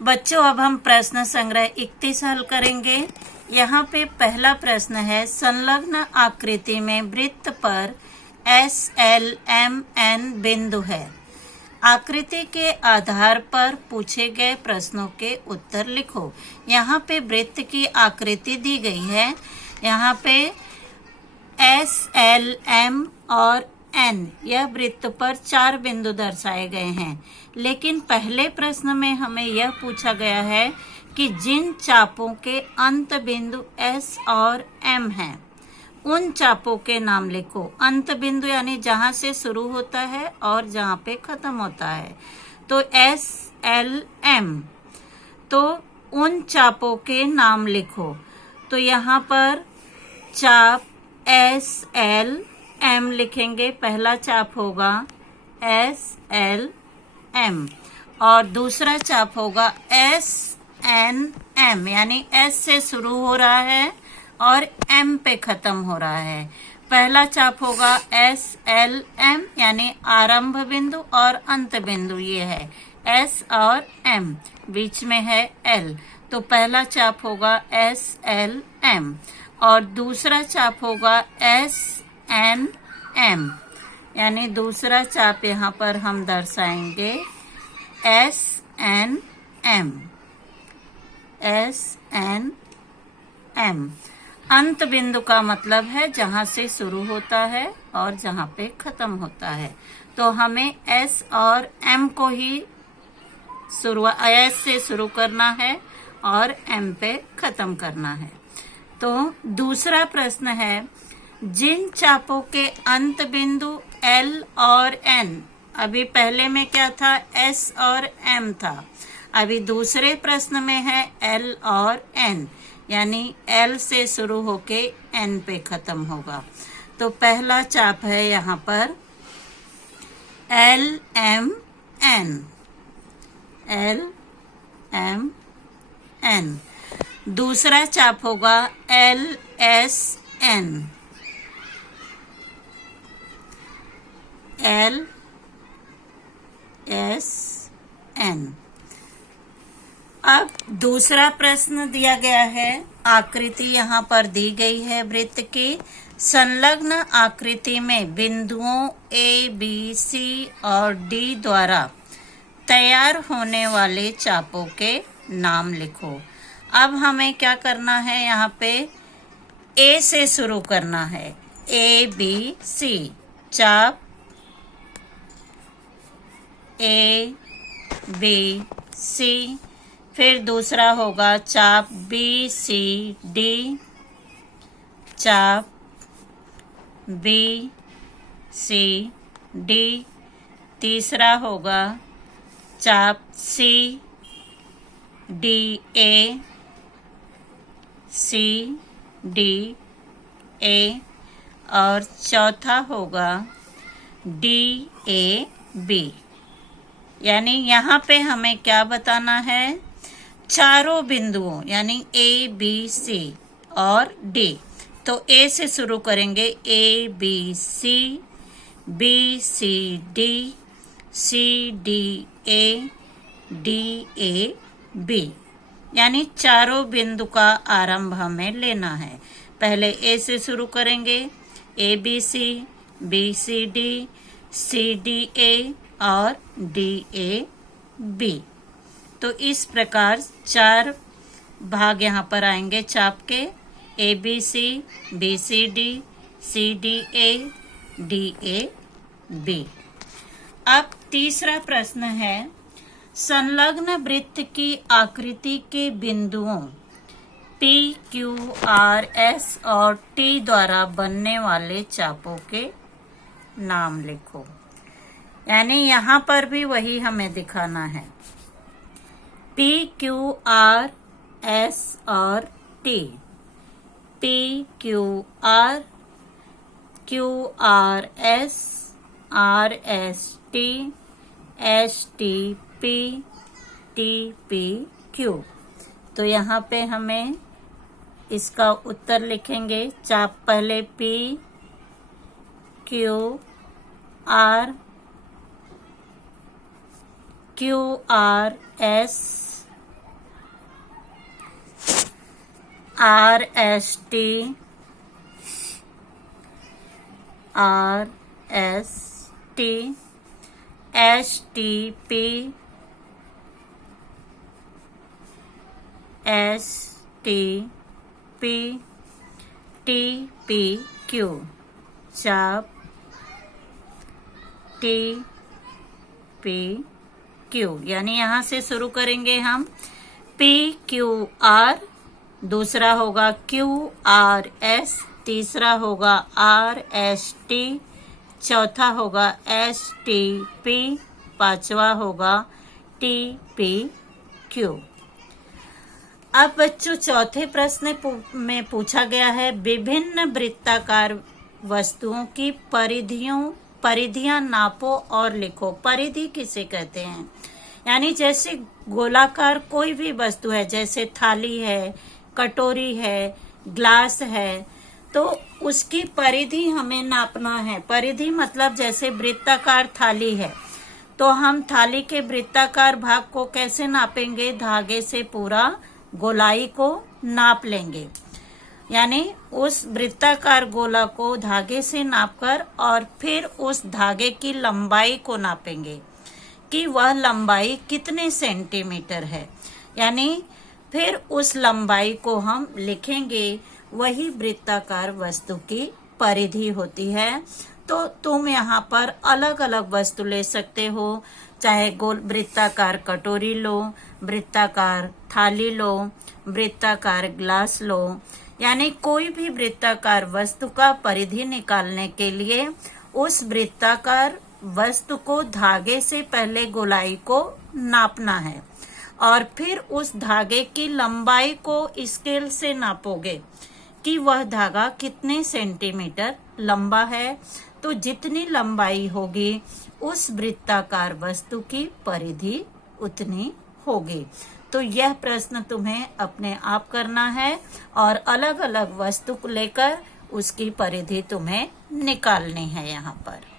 बच्चों, अब हम प्रश्न संग्रह 31 हल करेंगे। यहाँ पे पहला प्रश्न है, संलग्न आकृति में वृत्त पर SLMN बिंदु है। आकृति के आधार पर पूछे गए प्रश्नों के उत्तर लिखो। यहाँ पे वृत्त की आकृति दी गई है। यहाँ पे SLM और N यह वृत्त पर 4 बिंदु दर्शाए गए हैं, लेकिन पहले प्रश्न में हमें यह पूछा गया है कि जिन चापों के अंत बिंदु S और M हैं, उन चापों के नाम लिखो। अंत बिंदु यानी जहां से शुरू होता है और जहां पे खत्म होता है, तो SLM, तो उन चापों के नाम लिखो। तो यहाँ पर चाप SLM लिखेंगे। पहला चाप होगा SLM और दूसरा चाप होगा SNM, यानी S से शुरू हो रहा है और M पे खत्म हो रहा है। पहला चाप होगा SLM यानी आरंभ बिंदु और अंत बिंदु, ये है S और M, बीच में है L, तो पहला चाप होगा SLM और दूसरा चाप होगा SNM, यानी दूसरा चाप यहाँ पर हम दर्शाएंगे SNM। अंत बिंदु का मतलब है जहां से शुरू होता है और जहां पे खत्म होता है, तो हमें S और M को ही S से शुरू करना है और M पे खत्म करना है। तो दूसरा प्रश्न है, जिन चापों के अंत बिंदु L और N, अभी पहले में क्या था, S और M था, अभी दूसरे प्रश्न में है L और N, यानी L से शुरू होके N पे खत्म होगा। तो पहला चाप है यहाँ पर LMN, दूसरा चाप होगा LSN, अब दूसरा प्रश्न दिया गया है, आकृति यहाँ पर दी गई है वृत्त की। संलग्न आकृति में बिंदुओं A, B, C और D द्वारा तैयार होने वाले चापों के नाम लिखो। अब हमें क्या करना है, यहाँ पे A से शुरू करना है, A, B, C, चाप A, B, C, फिर दूसरा होगा चाप B, C, D, चाप B, C, D, तीसरा होगा चाप C, D, A, C, D, A, और चौथा होगा D, A, B। यानी यहाँ पे हमें क्या बताना है, चारों बिंदुओं यानी A, B, C और D। तो A से शुरू करेंगे, A, B, C, B, C, D, C, D, A, D, A, B, यानी चारों बिंदु का आरंभ हमें लेना है। पहले A से शुरू करेंगे, A, B, C, B, C, D, C, D, A और D, A, B। तो इस प्रकार 4 भाग यहाँ पर आएंगे चाप के, A, B, C, B, C, D, C, D, A, D, A, B। अब तीसरा प्रश्न है, संलग्न वृत्त की आकृति के बिंदुओं P, Q, R, S और T द्वारा बनने वाले चापों के नाम लिखो। यानी यहाँ पर भी वही हमें दिखाना है, P, Q, R, S और T, P, Q, R, Q, R, S, R, S, T, S, T, P, T, P, Q। तो यहाँ पे हमें इसका उत्तर लिखेंगे। चाप पहले P, Q, R, Q, R, S, RST STP TPQ चाप TPQ, यानी यहां से शुरू करेंगे हम PQR, दूसरा होगा QRS, तीसरा होगा RST, चौथा होगा STP, पांचवा होगा TPQ। अब बच्चों चौथे प्रश्न में पूछा गया है विभिन्न वृत्ताकार वस्तुओं की परिधियां नापो और लिखो। परिधि किसे कहते हैं? यानी जैसे गोलाकार कोई भी वस्तु है, जैसे थाली है, कटोरी है, ग्लास है, तो उसकी परिधि हमें नापना है। परिधि मतलब जैसे वृत्ताकार थाली है तो हम थाली के वृत्ताकार भाग को कैसे नापेंगे? धागे से पूरा गोलाई को नाप लेंगे, यानी उस वृत्ताकार गोला को धागे से नापकर और फिर उस धागे की लंबाई को नापेंगे कि वह लंबाई कितने सेंटीमीटर है, यानी फिर उस लंबाई को हम लिखेंगे। वही वृत्ताकार वस्तु की परिधि होती है। तो तुम यहाँ पर अलग अलग वस्तु ले सकते हो, चाहे गोल वृत्ताकार कटोरी लो, वृत्ताकार थाली लो, वृत्ताकार ग्लास लो, यानी कोई भी वृत्ताकार वस्तु का परिधि निकालने के लिए उस वृत्ताकार वस्तु को धागे से पहले गोलाई को नापना है और फिर उस धागे की लंबाई को स्केल से नापोगे कि वह धागा कितने सेंटीमीटर लंबा है। तो जितनी लंबाई होगी उस वृत्ताकार वस्तु की परिधि उतनी होगी। तो यह प्रश्न तुम्हें अपने आप करना है और अलग अलग वस्तु को लेकर उसकी परिधि तुम्हें निकालनी है यहाँ पर।